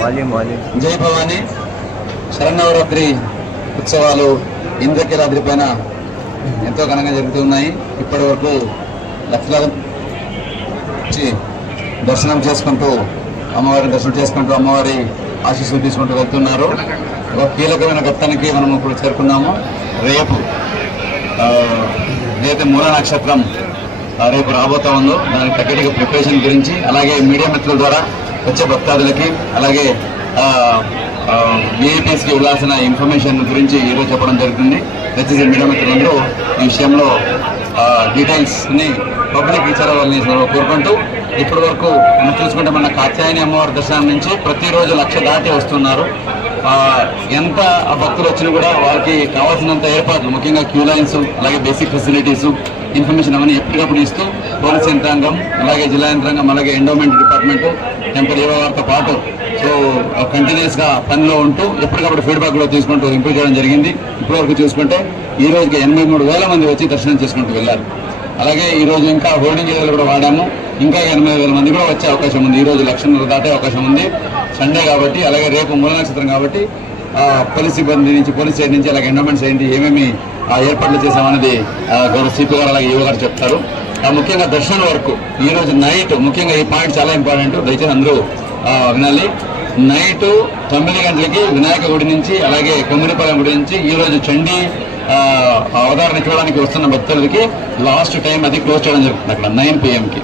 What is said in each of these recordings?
Volume volume. జై భవాని. శరణవరాత్రి ఉత్సవాలు ఇంద్రకీలాద్రి పైన ఎంతో ఘనంగా జరుగుతున్నాయి ఇప్పటి వరకు లక్షలాది వచ్చి దర్శనం చేసుకుంటూ అమ్మవారిని దర్శనం చేసుకుంటూ అమ్మవారి ఆశీస్సులు తీసుకుంటూ వెళ్తున్నారు. ఒక కీలకమైన ఘట్టానికి మనం ఇప్పుడు చేరుకున్నాము. రేపు ఏదైతే మూల నక్షత్రం ఆ, రేపు రాబోతా ఉందో దానికి తగ్గట్టుగా ప్రిపరేషన్ గురించి అలాగే మీడియా మిత్రుల ద్వారా వచ్చే భక్తాదులకి అలాగే విఐపీస్కి వెళ్ళాల్సిన ఇన్ఫర్మేషన్ గురించి ఈరోజు చెప్పడం జరుగుతుంది. దయచేసి మీడియా మిత్రులందరూ ఈ విషయంలో డీటెయిల్స్ని పబ్లిక్ ఇచ్చారని కోరుకుంటూ ఇప్పటి వరకు మనం చూసుకుంటే మన కాత్యాయని అమ్మవారి దర్శనం నుంచి ప్రతిరోజు లక్ష దాటి వస్తున్నారు. ఎంత ఆ భక్తులు వచ్చినా కూడా వాళ్ళకి కావాల్సినంత ఏర్పాట్లు ముఖ్యంగా క్యూ లైన్స్ అలాగే బేసిక్ ఫెసిలిటీస్ ఇన్ఫర్మేషన్ అవన్నీ ఎప్పటికప్పుడు ఇస్తూ పోలీస్ యంత్రాంగం అలాగే జిల్లా యంత్రాంగం అలాగే ఎండోమెంట్ డిపార్ట్మెంట్ టెంపరీ పాటు సో కంటిన్యూస్గా పనిలో ఉంటూ ఎప్పటికప్పుడు ఫీడ్బ్యాక్ కూడా తీసుకుంటూ ఇంప్రూవ్ చేయడం జరిగింది. ఇప్పటివరకు చూసుకుంటే ఈ రోజుకి ఎనభై మూడు వేల మంది వచ్చి దర్శనం చేసుకుంటూ వెళ్ళారు. అలాగే ఈరోజు ఇంకా హోర్డింగ్ ఏరియాలు కూడా వాడాము. ఇంకా ఎనభై వేల మంది కూడా వచ్చే అవకాశం ఉంది. ఈరోజు లక్షన్నర దాటే అవకాశం ఉంది. సండే కాబట్టి అలాగే రేపు మూల నక్షత్రం కాబట్టి పోలీస్ సిబ్బంది నుంచి పోలీస్ సైడ్ నుంచి అలాగే ఎండోమెంట్ సైడ్ నుంచి ఏమేమి ఆ, ఏర్పాట్లు చేశామనేది గౌరవ సిపి గారు అలాగే యువ గారు చెప్తారు. ముఖ్యంగా దర్శనం వరకు. ఈ రోజు నైట్ ముఖ్యంగా ఈ పాయింట్ చాలా ఇంపార్టెంట్ దయచేసి అందరూ వినాలి. నైట్ తొమ్మిది గంటలకి వినాయక గుడి నుంచి అలాగే కొమ్మిడిపాలెం గుడి నుంచి ఈ రోజు చండీ ఆ, అవతారణ చూడడానికి వస్తున్న భక్తులకి లాస్ట్ టైం అది క్లోజ్ చేయడం జరుగుతుంది. అక్కడ నైన్ పిఎంకి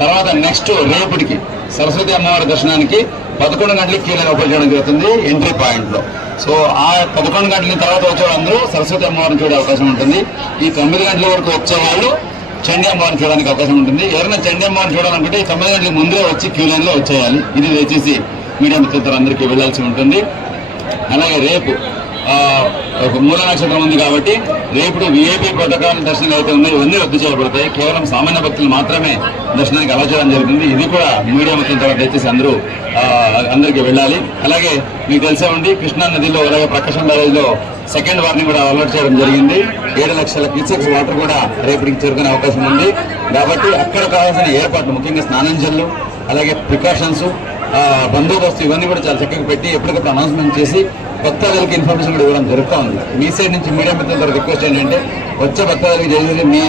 తర్వాత నెక్స్ట్ రేపటికి సరస్వతి అమ్మవారి దర్శనానికి పదకొండు గంటలకి కీలైన ఓపెన్ చేయడం జరుగుతుంది ఎంట్రీ పాయింట్లో సో ఆ పదకొండు గంటల తర్వాత వచ్చే వాళ్ళందరూ సరస్వతి అమ్మవారిని చూడే అవకాశం ఉంటుంది. ఈ తొమ్మిది గంటల వరకు వచ్చే వాళ్ళు చండీ చూడడానికి అవకాశం ఉంటుంది. ఎవరైనా చండీ చూడాలనుకుంటే తొమ్మిది గంటలకు ముందే వచ్చి క్యూ లైన్లో వచ్చేయాలి. ఇది దయచేసి మీడియా మిత్రులందరికీ వెళ్ళాల్సి వెళ్ళాల్సి ఉంటుంది. అలాగే రేపు ఒక మూల నక్షత్రం ఉంది కాబట్టి రేపు విఐపి పథకాల దర్శనం అయితే ఉన్నాయో ఇవన్నీ రద్దు చేయబడతాయి. కేవలం సామాన్య భక్తులు మాత్రమే దర్శనానికి అలా చేయడం జరుగుతుంది. ఇది కూడా మీడియా మొత్తం తర్వాత దయచేసి అందరూ అందరికీ వెళ్ళాలి. అలాగే మీకు తెలిసే ఉంది కృష్ణా నదిలో అలాగే ప్రకాశం బ్యారేజ్లో సెకండ్ వార్ని కూడా అలర్ట్ చేయడం జరిగింది. ఏడు లక్షల క్యూసెక్స్ వాటర్ కూడా రేపటికి చేరుకునే అవకాశం ఉంది. కాబట్టి అక్కడ కావాల్సిన ఏర్పాట్లు ముఖ్యంగా స్నానం జల్లు అలాగే ప్రికాషన్స్ బందోబస్తు ఇవన్నీ కూడా చాలా చక్కగా పెట్టి ఎప్పటికప్పుడు అనౌన్స్మెంట్ చేసి భక్తాదులకు ఇన్ఫర్మేషన్ కూడా ఇవ్వడం జరుగుతూ ఉంది. మీ సైడ్ నుంచి మీడియా మిత్రుల ద్వారా రిక్వెస్ట్ ఏంటంటే వచ్చే భక్తాదులకు చేసేది మీ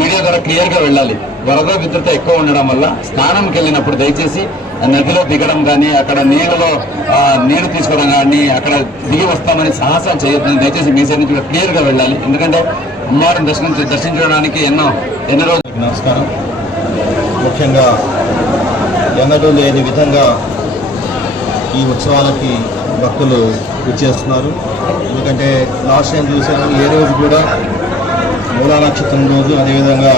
మీడియా ద్వారా క్లియర్గా వెళ్ళాలి. వరద భద్రత ఎక్కువ ఉండడం వల్ల స్నానంకి వెళ్ళినప్పుడు దయచేసి నదిలో దిగడం కానీ అక్కడ నీళ్ళలో ఆ, తీసుకోవడం కానీ అక్కడ దిగి వస్తామని సాహసాలు చేయొద్దని దయచేసి మీ సైడ్ నుంచి కూడా క్లియర్గా వెళ్ళాలి. ఎందుకంటే అమ్మవారిని దర్శనం దర్శించడానికి ఎన్నో ఎన్నో రోజులు నమస్కారం. ముఖ్యంగా ఎన్నడూ లేని విధంగా ఈ ఉత్సవాలకి భక్తులు విచ్చేస్తున్నారు. ఎందుకంటే లాస్ట్ టైం చూసాను ఏ రోజు కూడా మూలా నక్షత్రం రోజు అదేవిధంగా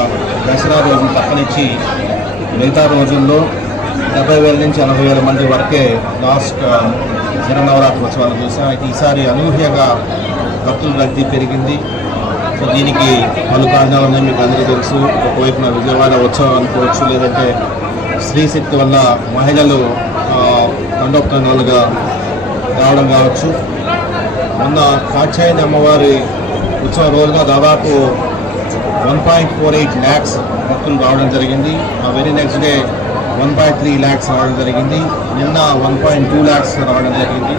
దసరా రోజు తప్పనిచ్చి మిగతా రోజుల్లో డెబ్బై వేల నుంచి ఎనభై వేల మంది వరకే లాస్ట్ శరణవరాత్రి ఉత్సవాలు చూసాం. అయితే ఈసారి అనూహ్యంగా భక్తుల రద్దీ పెరిగింది. సో దీనికి పలు కారణాలు ఉన్నాయి మీకు అందరికీ తెలుసు. ఒకవైపున విజయవాడ ఉత్సవం అనుకోవచ్చు లేదంటే స్త్రీశక్తి వల్ల మహిళలు ఆ, తండోపతండాలుగా రావడం కావచ్చు. మొన్న కాచాయని అమ్మవారి ఉత్సవ రోజుగా దాదాపు one point four eight lakhs భక్తులు రావడం జరిగింది. ఆ very next day one point three lakhs రావడం జరిగింది. నిన్న వన్ పాయింట్ టూ ల్యాక్స్ రావడం జరిగింది.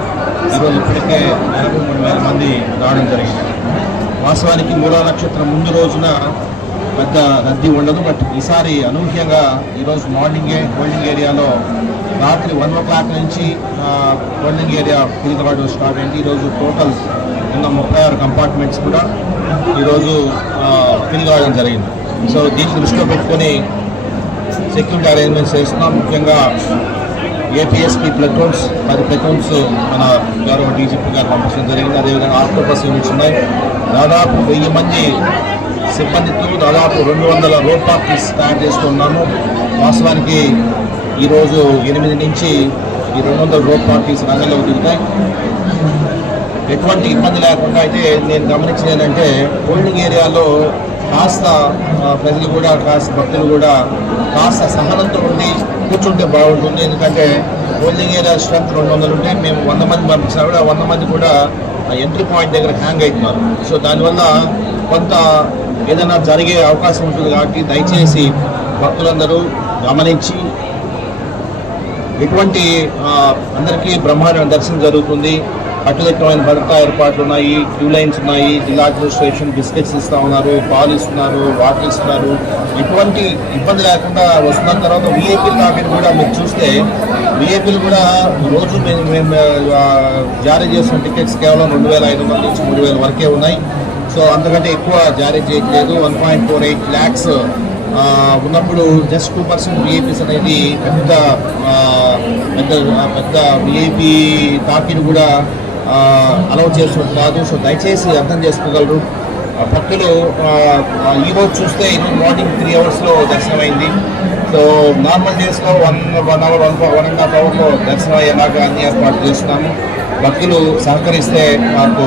ఈరోజు ఇప్పటికే నలభై మూడు వేల మంది రావడం జరిగింది. వాస్తవానికి మూడో నక్షత్రం ముందు రోజున పెద్ద రద్దీ ఉండదు. బట్ ఈసారి అనూహ్యంగా ఈరోజు మార్నింగే హోల్డింగ్ ఏరియాలో రాత్రి వన్ ఓ క్లాక్ నుంచి హోల్డింగ్ ఏరియా తిరుగుబాటు స్టార్ట్ అయింది. ఈరోజు టోటల్ ఉన్న ముప్పై ఆరు కంపార్ట్మెంట్స్ కూడా ఈరోజు ఫిల్ కావడం జరిగింది. సో దీన్ని దృష్టిలో పెట్టుకొని సెక్యూరిటీ అరేంజ్మెంట్స్ చేస్తున్నాం. ముఖ్యంగా ఏపీఎస్పీ ప్లటూన్స్ పది ప్లటూన్స్ మన గౌరవ డీజీపీ గారు పంపించడం జరిగింది. అదేవిధంగా ఆక్టోపస్ యూనిట్స్ ఉన్నాయి. దాదాపు వెయ్యి మంది సిబ్బందితో దాదాపు రెండు వందల రోడ్ పార్టీస్ తయారు చేస్తున్నాము వాస్తవానికి ఈరోజు ఎనిమిది నుంచి ఈ రెండు వందల రోడ్ పార్టీస్ రంగంలోకి దిగుతాయి. ఎటువంటి ఇబ్బంది లేకుండా అయితే నేను గమనించింది ఏంటంటే హోల్డింగ్ ఏరియాలో కాస్త ప్రజలు కూడా కాస్త భక్తులు కూడా కాస్త సహనంతో ఉండి కూర్చుంటే బాగుంటుంది. ఎందుకంటే హోల్డింగ్ స్ట్రెంత్ రెండు వందలు ఉంటే మేము వంద మంది పంపించినా కూడా వంద మంది కూడా ఆ ఎంట్రీ పాయింట్ దగ్గర హ్యాంగ్ అవుతున్నారు. సో దానివల్ల కొంత ఏదైనా జరిగే అవకాశం ఉంటుంది కాబట్టి దయచేసి భక్తులందరూ గమనించి ఇటువంటి అందరికీ బ్రహ్మాండమైన దర్శనం జరుగుతుంది. అటుదిట్టమైన భద్రతా ఏర్పాట్లు ఉన్నాయి క్యూ లైన్స్ ఉన్నాయి జిల్లా అడ్మినిస్ట్రేషన్ బిస్కెట్స్ ఇస్తా ఉన్నారు పాలు ఇస్తున్నారు వాటర్ ఇస్తున్నారు. ఎటువంటి ఇబ్బంది లేకుండా వస్తున్న తర్వాత విఐపీ కాపీని కూడా మీరు చూస్తే విఐపీలు కూడా రోజు మేము మేము జారీ చేసిన టికెట్స్ కేవలం రెండు వేల ఐదు వందల నుంచి మూడు వేల వరకే ఉన్నాయి. సో అంతకంటే ఎక్కువ జారీ చేయట్లేదు. One point four eight lakhs ఉన్నప్పుడు జస్ట్ టూ పర్సెంట్ విఐపీస్ అనేది పెద్ద పెద్ద పెద్ద విఐపీ తాకిని కూడా అలౌ చేసినట్టు కాదు. సో దయచేసి అర్థం చేసుకోగలరు. ఆ, భక్తులు ఈరోజు చూస్తే ఈరోజు మార్నింగ్ త్రీ అవర్స్లో దర్శనం అయింది సో నార్మల్ డేస్లో one one hour one one and half అవర్లో దర్శనం అయ్యేలాగా అన్ని ఏర్పాటు చేస్తున్నాము. భక్తులు సహకరిస్తే మాకు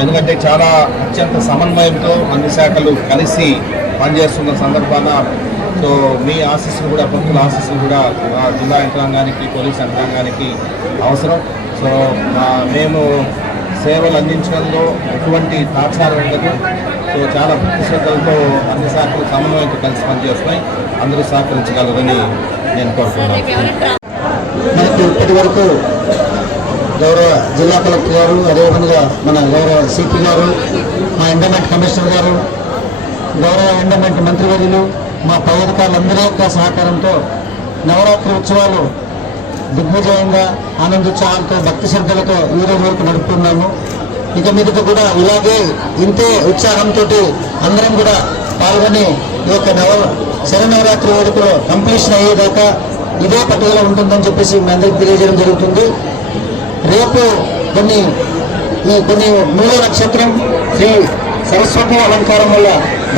ఎందుకంటే చాలా అత్యంత సమన్వయంతో అన్ని శాఖలు కలిసి పనిచేస్తున్న సందర్భాన సో మీ ఆశీస్సులు కూడా భక్తుల ఆశీస్సులు కూడా జిల్లా యంత్రాంగానికి పోలీస్ యంత్రాంగానికి అవసరం. సో మేము సేవలు అందించడంలో ఎటువంటి తాత్సారం ఉండదు. సో చాలా భక్తి శ్రద్ధలతో అన్ని శాఖలు సమన్వయంతో కలిసి పనిచేస్తున్నాయి. అందరూ సహకరించగలరని నేను కోరుకుంటున్నాను. మనకు ఇప్పటి వరకు గౌరవ జిల్లా కలెక్టర్ గారు అదేవిధంగా మన గౌరవ సిపి గారు మా ఎండమెంట్ కమిషనర్ గారు గౌరవ ఎండమెంట్ మంత్రివర్యులు మా పై అధికారులందరి యొక్క సహకారంతో నవరాత్రి ఉత్సవాలు దిగ్విజయంగా ఆనందోత్సవాలతో భక్తి శ్రద్ధలతో ఈ రోజు వరకు నడుపుతున్నాము. ఇక మీదట కూడా ఇలాగే ఇంతే ఉత్సాహంతో అందరం కూడా పాల్గొని ఈ యొక్క నవ శరనవరాత్రి వేడుకలో కంప్లీషన్ అయ్యేదాకా ఇదే పట్టుదల ఉంటుందని చెప్పేసి మీ అందరికి తెలియజేయడం జరుగుతుంది. రేపు కొన్ని ఈ కొన్ని మూల నక్షత్రం శ్రీ సరస్వతి అలంకారం వల్ల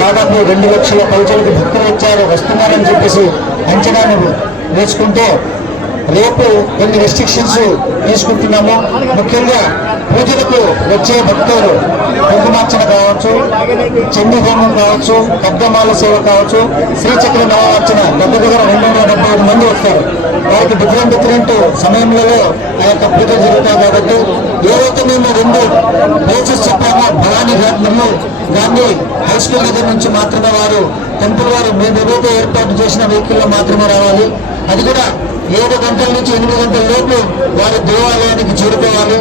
దాదాపు రెండు లక్షల ప్రజలకు భక్తులు వచ్చారు వస్తున్నారని చెప్పేసి అంచనాను వేసుకుంటే రేపు కొన్ని రెస్ట్రిక్షన్స్ తీసుకుంటున్నాము. ముఖ్యంగా పూజలకు వచ్చే భక్తులు కుంకుమార్చన కావచ్చు చండీ హోమం కావచ్చు పద్మమాల సేవ కావచ్చు శ్రీచక్ర నవార్చన దగ్గర దగ్గర రెండు వందల డెబ్బై ఐదు మంది వస్తారు. వారికి డిఫరెంట్ డిఫరెంట్ సమయంలో ఆ యొక్క పూజలు జరుగుతాయి కాబట్టి ఏవైతే మేము రెండు ప్లేసెస్ చెప్పాము. భవానీ గాంధీ హై స్కూల్ దగ్గర నుంచి మాత్రమే వారు టెంపుల్ వారు మేము ఏదైతే ఏర్పాటు చేసిన వెహికల్లో మాత్రమే రావాలి. అది కూడా ఏడు గంటల నుంచి ఎనిమిది గంటల లోపు వారి దేవాలయానికి చేరుకోవాలి.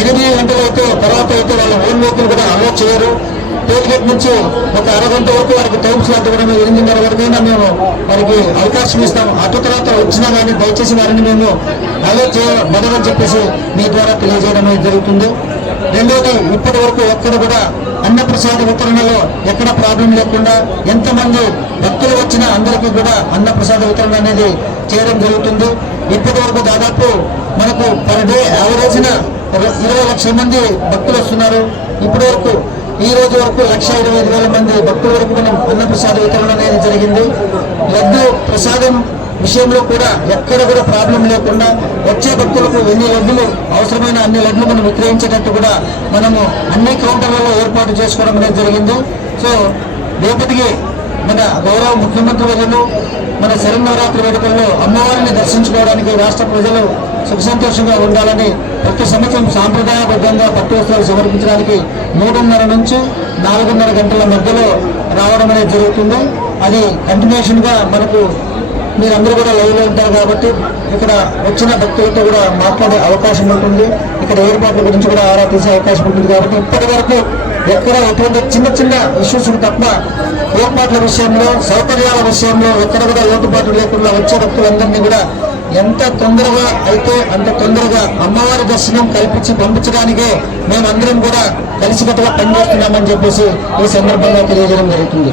ఎనిమిది గంటలు అయితే తర్వాత అయితే వాళ్ళ ఓన్ వెహికల్ కూడా అలో చేయరు. టోల్ నుంచి ఒక అరగంట వరకు వారికి టైం స్లాట్ ఇవ్వడం ఎనిమిదిన్నర వరకైనా మేము వారికి అవకాశం ఇస్తాం అటు తర్వాత వచ్చినా కానీ దయచేసి వారిని మేము అలో చేయబడదని చెప్పేసి మీ ద్వారా తెలియజేయడం జరుగుతుంది. రెండోది ఇప్పటి వరకు ఎక్కడ కూడా అన్నప్రసాద వితరణలో ఎక్కడ ప్రాబ్లం లేకుండా ఎంతమంది భక్తులు వచ్చినా అందరికీ కూడా అన్నప్రసాద వితరణ అనేది చేయడం జరుగుతుంది. ఇప్పటి వరకు దాదాపు మనకు పర్ డే యావరేజ్న ఇరవై లక్షల మంది భక్తులు వస్తున్నారు. ఇప్పటి వరకు ఈ రోజు వరకు లక్ష ఇరవై ఐదు వేల మంది భక్తుల వరకు మనం అన్నప్రసాద వితరణ అనేది జరిగింది. లడ్డు ప్రసాదం విషయంలో కూడా ఎక్కడ కూడా ప్రాబ్లం లేకుండా వచ్చే భక్తులకు ఎన్ని లడ్డులు అవసరమైన అన్ని లడ్లు మనం విక్రయించేటట్టు కూడా మనము అన్ని కౌంటర్లలో ఏర్పాటు చేసుకోవడం అనేది జరిగింది. సో రేపటికి మన గౌరవ ముఖ్యమంత్రి వర్యులు మన శరన్నవరాత్రి వేడుకల్లో అమ్మవారిని దర్శించుకోవడానికి రాష్ట్ర ప్రజలు సుఖ సంతోషంగా ఉండాలని ప్రతి సంవత్సరం సాంప్రదాయబద్ధంగా పట్టు వస్త్రాలు సమర్పించడానికి మూడున్నర నుంచి నాలుగున్నర గంటల మధ్యలో రావడం అనేది జరుగుతుంది. అది కంటిన్యూషన్గా మనకు మీరందరూ కూడా లైవ్లో ఉంటారు కాబట్టి ఇక్కడ వచ్చిన భక్తులతో కూడా మాట్లాడే అవకాశం ఉంటుంది. ఇక్కడ ఏర్పాట్ల గురించి కూడా ఆరా తీసే అవకాశం ఉంటుంది కాబట్టి ఇప్పటి వరకు ఎక్కడ ఎటువంటి చిన్న చిన్న ఇష్యూస్ తప్ప ఏర్పాట్ల విషయంలో సౌకర్యాల విషయంలో ఎక్కడ కూడా లోటుపాటు లేకుండా వచ్చే భక్తులందరినీ కూడా ఎంత తొందరగా అయితే అంత తొందరగా అమ్మవారి దర్శనం కల్పించి పంపించడానికే మేమందరం కూడా కలిసికట్టుగా పనిచేస్తున్నామని చెప్పేసి ఈ సందర్భంగా తెలియజేయడం జరుగుతుంది.